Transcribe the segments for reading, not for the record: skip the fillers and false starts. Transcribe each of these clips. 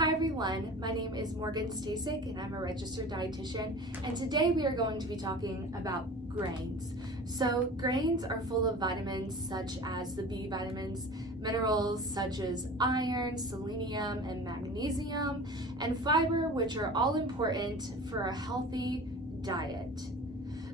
Hi everyone, my name is Stasik and I'm a registered dietitian, and today we are going to be talking about grains. So grains are full of vitamins such as the B vitamins, minerals such as iron, selenium, and magnesium, and fiber, which are all important for a healthy diet.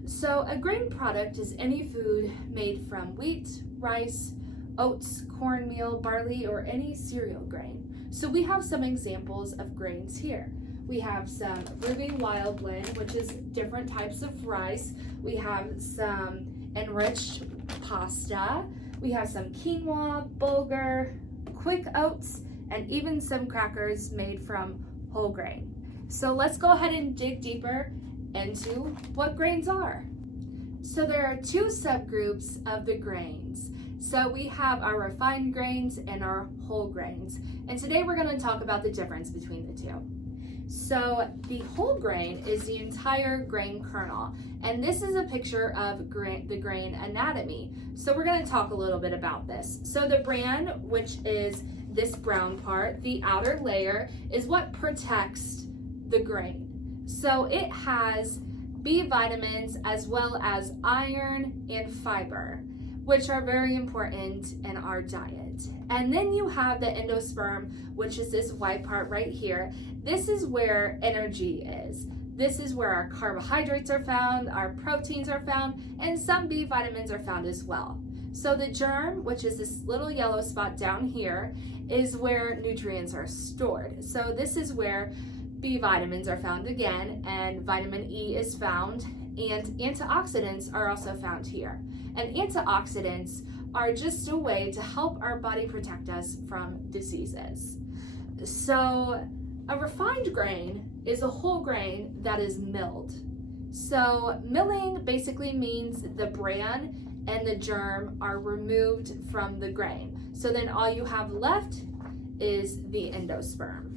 So a grain product is any food made from wheat, rice, oats, cornmeal, barley, or any cereal grain. So we have some examples of grains here. We have some ruby wild blend, which is different types of rice. We have some enriched pasta. We have some quinoa, bulgur, quick oats, and even some crackers made from whole grain. So let's go ahead and dig deeper into what grains are. So there are two subgroups of the grains. So we have our refined grains and our whole grains. And today we're going to talk about the difference between the two. So the whole grain is the entire grain kernel. And this is a picture of the grain anatomy. So we're going to talk a little bit about this. So the bran, which is this brown part, the outer layer, is what protects the grain. So it has B vitamins as well as iron and fiber, which are very important in our diet. And then you have the endosperm, which is this white part right here. This is where energy is. This is where our carbohydrates are found, our proteins are found, and some B vitamins are found as well. So the germ, which is this little yellow spot down here, is where nutrients are stored. So this is where B vitamins are found again, and vitamin E is found, and antioxidants are also found here. And antioxidants are just a way to help our body protect us from diseases. So a refined grain is a whole grain that is milled. So milling basically means the bran and the germ are removed from the grain. So then all you have left is the endosperm.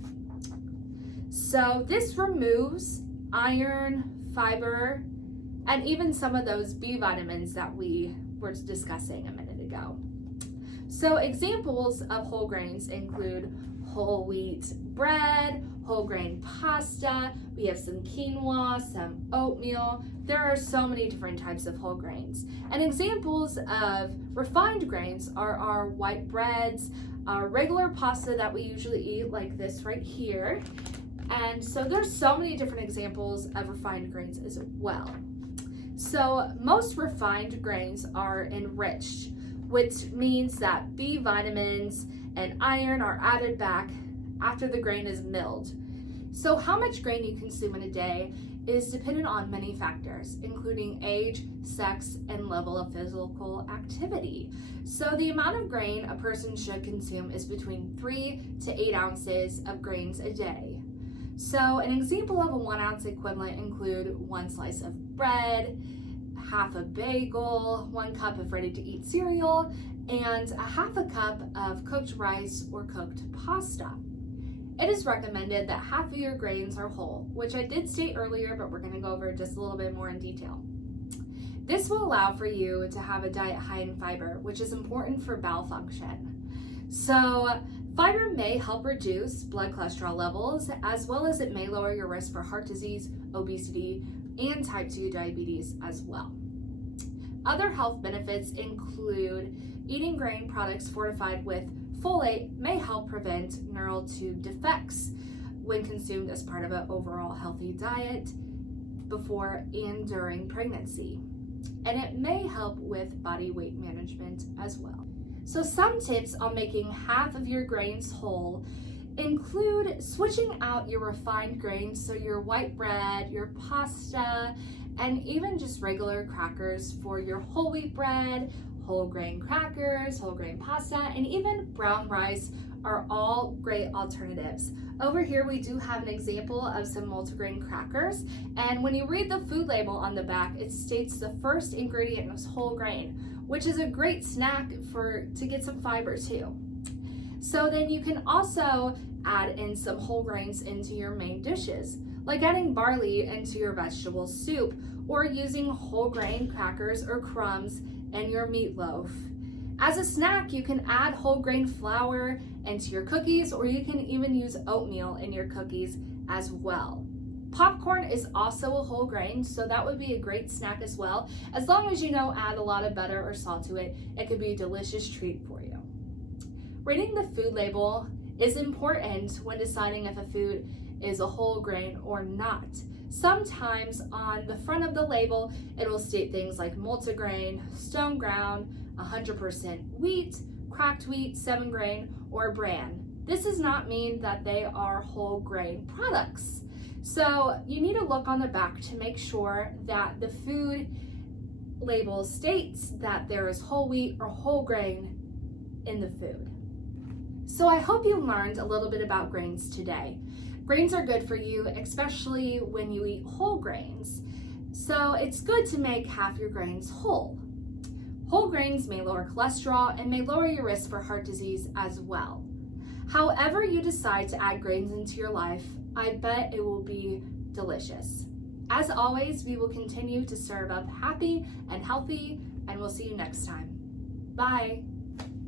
So this removes iron, fiber, and even some of those B vitamins that we were discussing a minute ago. So examples of whole grains include whole wheat bread, whole grain pasta, we have some quinoa, some oatmeal. There are so many different types of whole grains. And examples of refined grains are our white breads, our regular pasta that we usually eat, like this right here. And so there's so many different examples of refined grains as well. So most refined grains are enriched, which means that B vitamins and iron are added back after the grain is milled. So how much grain you consume in a day is dependent on many factors, including age, sex, and level of physical activity. So the amount of grain a person should consume is between 3 to 8 ounces of grains a day. So an example of a 1 ounce equivalent include 1 slice of bread, half a bagel, 1 cup of ready-to-eat cereal, and a half a cup of cooked rice or cooked pasta. It is recommended that half of your grains are whole, which I did state earlier, but we're going to go over just a little bit more in detail. This will allow for you to have a diet high in fiber, which is important for bowel function. So fiber may help reduce blood cholesterol levels, as well as it may lower your risk for heart disease, obesity, and type 2 diabetes as well. Other health benefits include eating grain products fortified with folate may help prevent neural tube defects when consumed as part of an overall healthy diet before and during pregnancy. And it may help with body weight management as well. So some tips on making half of your grains whole include switching out your refined grains, so your white bread, your pasta, and even just regular crackers for your whole wheat bread, whole grain crackers, whole grain pasta, and even brown rice are all great alternatives. Over here we do have an example of some multigrain crackers, and when you read the food label on the back, it states the first ingredient was whole grain, which is a great snack to get some fiber too. So then you can also add in some whole grains into your main dishes, like adding barley into your vegetable soup, or using whole grain crackers or crumbs in your meatloaf. As a snack, you can add whole grain flour into your cookies, or you can even use oatmeal in your cookies as well. Popcorn is also a whole grain, so that would be a great snack as well. As long as you add a lot of butter or salt to it, it could be a delicious treat for you. Reading the food label is important when deciding if a food is a whole grain or not. Sometimes on the front of the label, it will state things like multigrain, stone ground, 100% wheat, cracked wheat, 7 grain, or bran. This does not mean that they are whole grain products. So you need to look on the back to make sure that the food label states that there is whole wheat or whole grain in the food. So I hope you learned a little bit about grains today. Grains are good for you, especially when you eat whole grains. So it's good to make half your grains whole. Whole grains may lower cholesterol and may lower your risk for heart disease as well. However you decide to add grains into your life, I bet it will be delicious. As always, we will continue to serve up happy and healthy, and we'll see you next time. Bye.